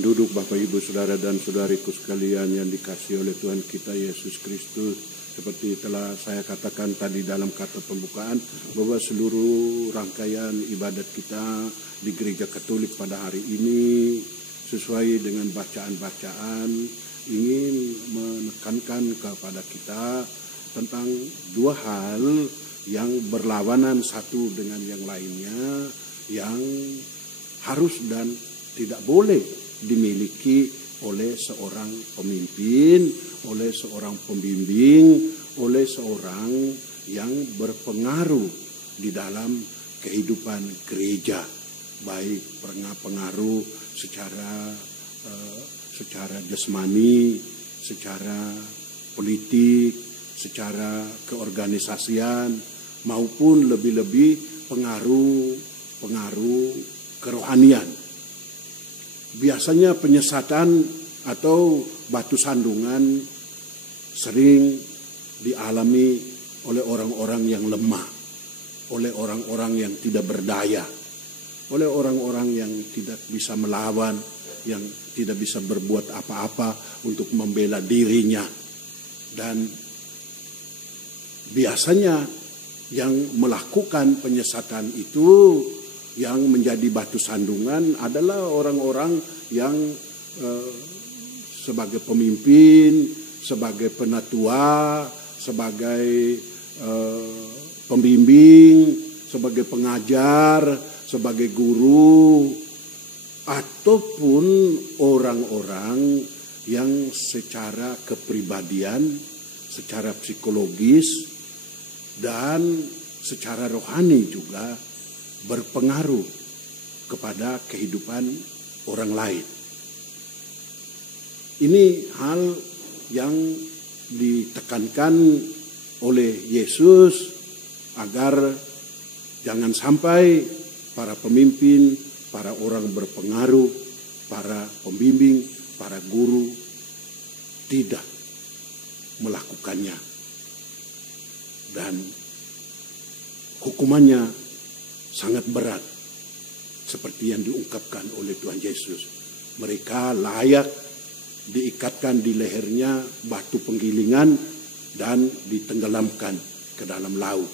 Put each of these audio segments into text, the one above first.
Duduk Bapak Ibu Saudara dan Saudariku sekalian yang dikasihi oleh Tuhan kita Yesus Kristus. Seperti telah saya katakan tadi dalam kata pembukaan, bahwa seluruh rangkaian ibadat kita di Gereja Katolik pada hari ini sesuai dengan bacaan-bacaan ingin menekankan kepada kita tentang dua hal yang berlawanan satu dengan yang lainnya, yang harus dan tidak boleh dimiliki oleh seorang pemimpin, oleh seorang pembimbing, oleh seorang yang berpengaruh di dalam kehidupan gereja, baik pengaruh secara jasmani, secara politik, secara keorganisasian, maupun lebih-lebih pengaruh kerohanian. Biasanya penyesatan atau batu sandungan sering dialami oleh orang-orang yang lemah, oleh orang-orang yang tidak berdaya, oleh orang-orang yang tidak bisa melawan, yang tidak bisa berbuat apa-apa untuk membela dirinya. Dan biasanya yang melakukan penyesatan itu, yang menjadi batu sandungan adalah orang-orang yang sebagai pemimpin, sebagai penatua, sebagai pembimbing, sebagai pengajar, sebagai guru, ataupun orang-orang yang secara kepribadian, secara psikologis, dan secara rohani juga berpengaruh kepada kehidupan orang lain. Ini hal yang ditekankan oleh Yesus agar jangan sampai para pemimpin, para orang berpengaruh, para pembimbing, para guru tidak melakukannya. Dan hukumannya sangat berat, seperti yang diungkapkan oleh Tuhan Yesus. Mereka layak diikatkan di lehernya batu penggilingan dan ditenggelamkan ke dalam laut.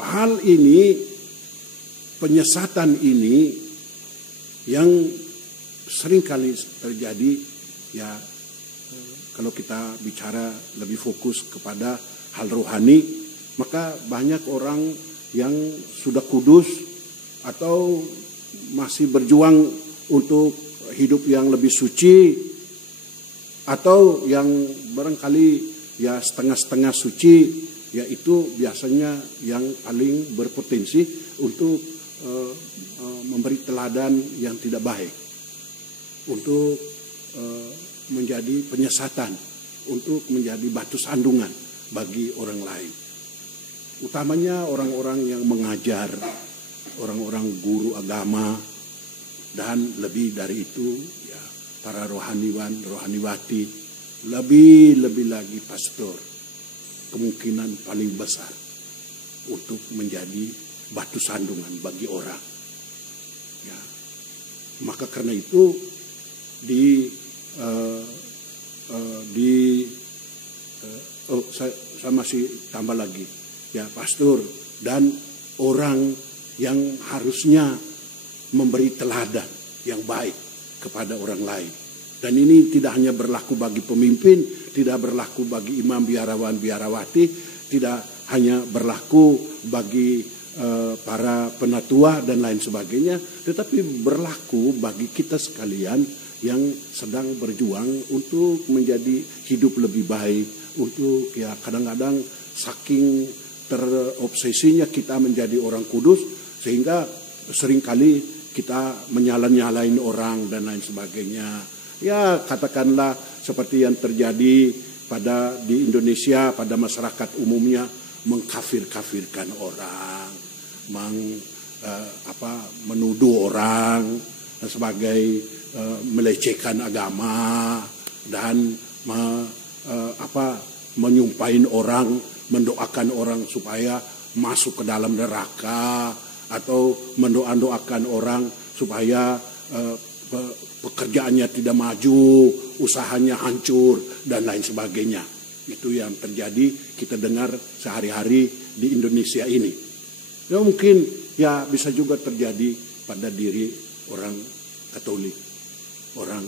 Hal ini, penyesatan ini yang seringkali terjadi, ya kalau kita bicara lebih fokus kepada hal rohani, maka banyak orang yang sudah kudus atau masih berjuang untuk hidup yang lebih suci, atau yang barangkali ya setengah-setengah suci, yaitu biasanya yang paling berpotensi untuk memberi teladan yang tidak baik, untuk menjadi penyesatan, untuk menjadi batu sandungan bagi orang lain. Utamanya orang-orang yang mengajar, orang-orang guru agama, dan lebih dari itu ya para rohaniwan, rohaniwati, lebih lagi pastor, kemungkinan paling besar untuk menjadi batu sandungan bagi orang. Ya. Maka karena itu saya masih tambah lagi, ya pastor dan orang yang harusnya memberi teladan yang baik kepada orang lain. Dan ini tidak hanya berlaku bagi pemimpin, tidak berlaku bagi imam, biarawan, biarawati, tidak hanya berlaku bagi para penatua dan lain sebagainya, tetapi berlaku bagi kita sekalian yang sedang berjuang untuk menjadi hidup lebih baik, untuk ya kadang-kadang saking terobsesinya kita menjadi orang kudus sehingga seringkali kita menyalahin orang dan lain sebagainya. Ya katakanlah seperti yang terjadi di Indonesia, pada masyarakat umumnya, mengkafir-kafirkan orang, menuduh orang sebagai melecehkan agama, dan menyumpahin orang, mendoakan orang supaya masuk ke dalam neraka, atau mendoakan orang supaya pekerjaannya tidak maju, usahanya hancur dan lain sebagainya. Itu yang terjadi kita dengar sehari-hari di Indonesia ini. Ya mungkin ya bisa juga terjadi pada diri orang Katolik, orang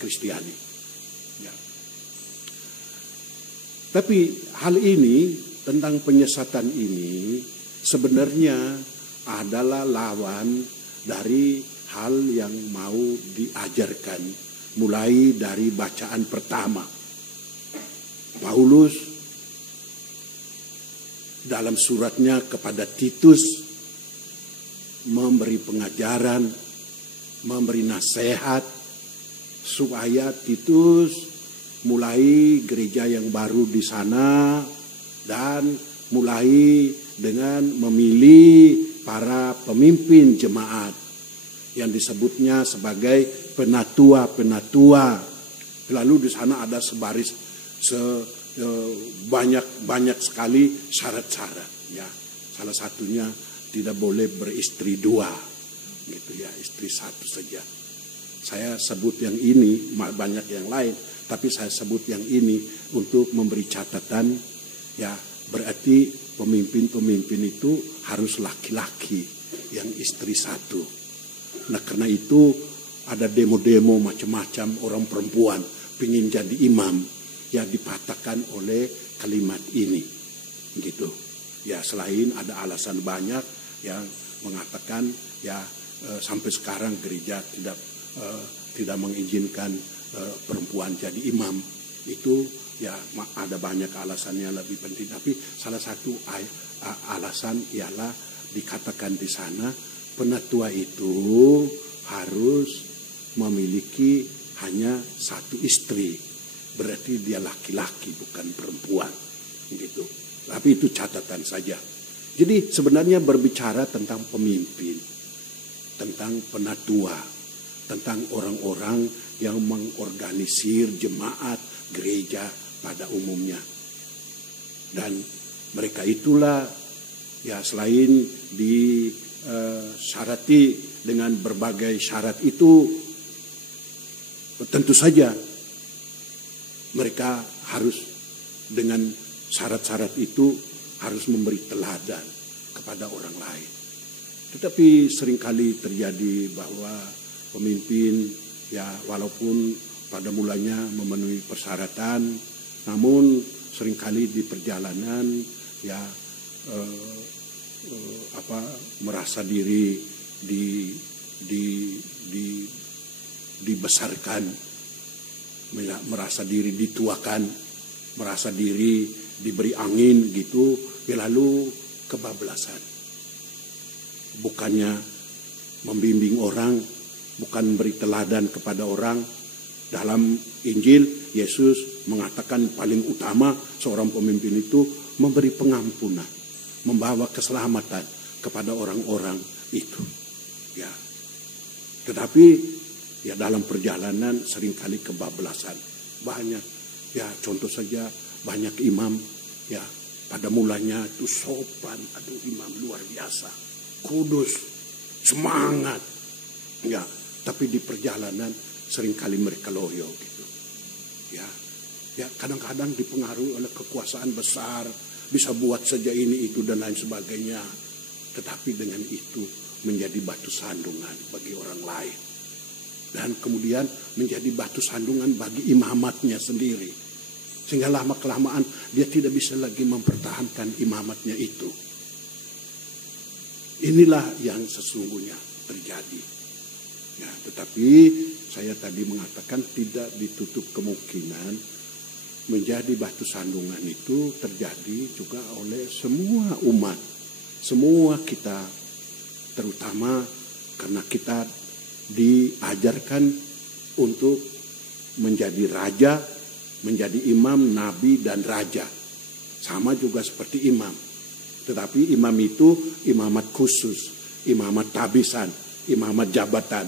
Kristiani. Ya. Tapi hal ini tentang penyesatan ini sebenarnya adalah lawan dari hal yang mau diajarkan mulai dari bacaan pertama. Paulus dalam suratnya kepada Titus memberi pengajaran, memberi nasihat supaya Titus mulai gereja yang baru di sana dan mulai dengan memilih para pemimpin jemaat yang disebutnya sebagai penatua-penatua. Lalu di sana ada sebaris banyak sekali syarat-syarat. Ya, salah satunya tidak boleh beristri dua, gitu ya, istri satu saja. Saya sebut yang ini, banyak yang lain, tapi saya sebut yang ini untuk memberi catatan. Ya, berarti pemimpin-pemimpin itu harus laki-laki yang istri satu. Nah, karena itu ada demo-demo macam-macam orang perempuan ingin jadi imam, ya dipatahkan oleh kalimat ini, gitu. Ya, selain ada alasan banyak yang mengatakan ya sampai sekarang gereja tidak mengizinkan perempuan jadi imam. Itu ya ada banyak alasannya lebih penting, tapi salah satu alasan ialah dikatakan di sana penatua itu harus memiliki hanya satu istri, berarti dia laki-laki bukan perempuan, gitu. Tapi itu catatan saja. Jadi sebenarnya berbicara tentang pemimpin, tentang penatua, tentang orang-orang yang mengorganisir jemaat gereja pada umumnya. Dan mereka itulah ya selain disyarati dengan berbagai syarat itu, tentu saja mereka harus dengan syarat-syarat itu harus memberi teladan kepada orang lain. Tetapi seringkali terjadi bahwa pemimpin ya walaupun pada mulanya memenuhi persyaratan, namun seringkali di perjalanan ya merasa diri dibesarkan, merasa diri dituakan, merasa diri diberi angin gitu, ya lalu kebablasan. Bukannya membimbing orang, bukan memberi teladan kepada orang. Dalam Injil, Yesus mengatakan paling utama seorang pemimpin itu memberi pengampunan, membawa keselamatan kepada orang-orang itu. Ya. Tetapi ya dalam perjalanan seringkali kebablasan. Banyak, ya contoh saja banyak imam, ya pada mulanya itu sopan, aduh imam luar biasa, kudus, semangat, ya. Tapi di perjalanan seringkali mereka loyo gitu, ya. Ya kadang-kadang dipengaruhi oleh kekuasaan besar, bisa buat saja ini itu dan lain sebagainya. Tetapi dengan itu menjadi batu sandungan bagi orang lain. Dan kemudian menjadi batu sandungan bagi imamatnya sendiri. Sehingga lama-kelamaan dia tidak bisa lagi mempertahankan imamatnya itu. Inilah yang sesungguhnya terjadi. Ya, tetapi saya tadi mengatakan tidak ditutup kemungkinan menjadi batu sandungan itu terjadi juga oleh semua umat. Semua kita, terutama karena kita diajarkan untuk menjadi raja, menjadi imam, nabi, dan raja. Sama juga seperti imam. Tetapi imam itu imamat khusus, imamat tabisan, imamat jabatan.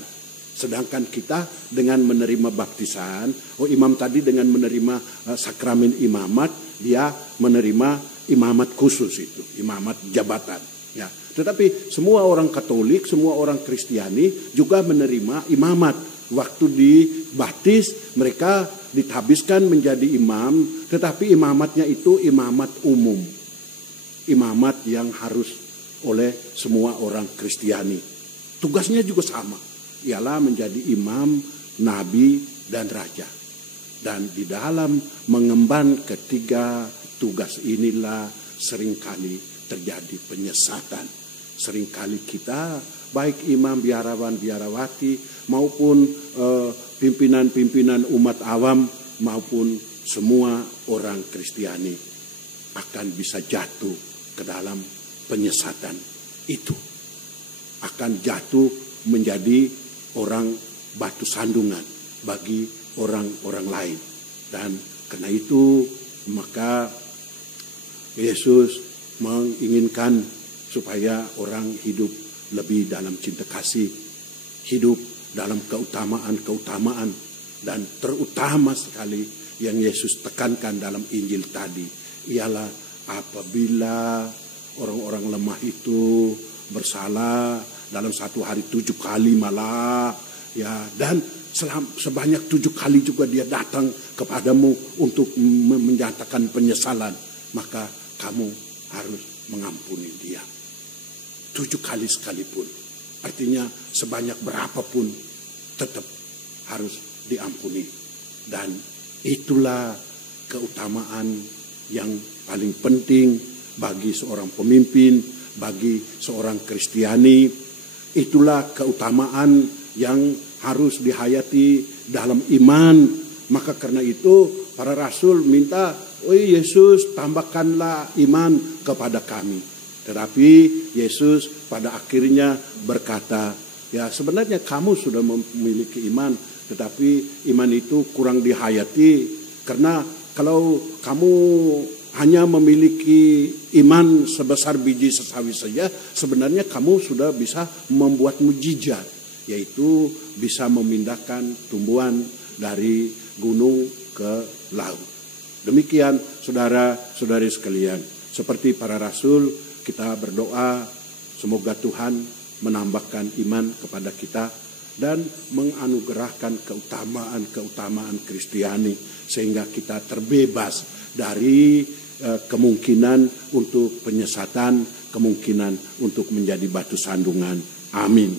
Sedangkan kita dengan menerima baptisan, imam tadi dengan menerima sakramen imamat, dia menerima imamat khusus itu, imamat jabatan. Ya. Tetapi semua orang Katolik, semua orang Kristiani juga menerima imamat. Waktu dibaptis mereka ditabiskan menjadi imam, tetapi imamatnya itu imamat umum. Imamat yang harus oleh semua orang Kristiani. Tugasnya juga sama, ialah menjadi imam, nabi, dan raja. Dan di dalam mengemban ketiga tugas inilah seringkali terjadi penyesatan. Seringkali kita, baik imam, biarawan, biarawati, maupun pimpinan-pimpinan umat awam, maupun semua orang Kristiani akan bisa jatuh ke dalam penyesatan itu. Akan jatuh menjadi orang batu sandungan bagi orang-orang lain. Dan karena itu maka Yesus menginginkan supaya orang hidup lebih dalam cinta kasih, hidup dalam keutamaan-keutamaan, dan terutama sekali yang Yesus tekankan dalam Injil tadi ialah apabila orang-orang lemah itu bersalah dalam satu hari 7 kali malah, ya, dan sebanyak 7 kali juga dia datang kepadamu untuk menyatakan penyesalan, maka kamu harus mengampuni dia 7 kali sekalipun. Artinya sebanyak berapapun tetap harus diampuni. Dan itulah keutamaan yang paling penting bagi seorang pemimpin, bagi seorang Kristiani. Itulah keutamaan yang harus dihayati dalam iman. Maka karena itu para rasul minta, "Oh Yesus, tambahkanlah iman kepada kami." Tetapi Yesus pada akhirnya berkata, ya sebenarnya kamu sudah memiliki iman, tetapi iman itu kurang dihayati. Karena kalau kamu hanya memiliki iman sebesar biji sesawi saja, sebenarnya kamu sudah bisa membuat mujizat, yaitu bisa memindahkan tumbuhan dari gunung ke laut. Demikian saudara-saudari sekalian, seperti para rasul, kita berdoa semoga Tuhan menambahkan iman kepada kita dan menganugerahkan keutamaan-keutamaan Kristiani sehingga kita terbebas dari kemungkinan untuk penyesatan, kemungkinan untuk menjadi batu sandungan. Amin.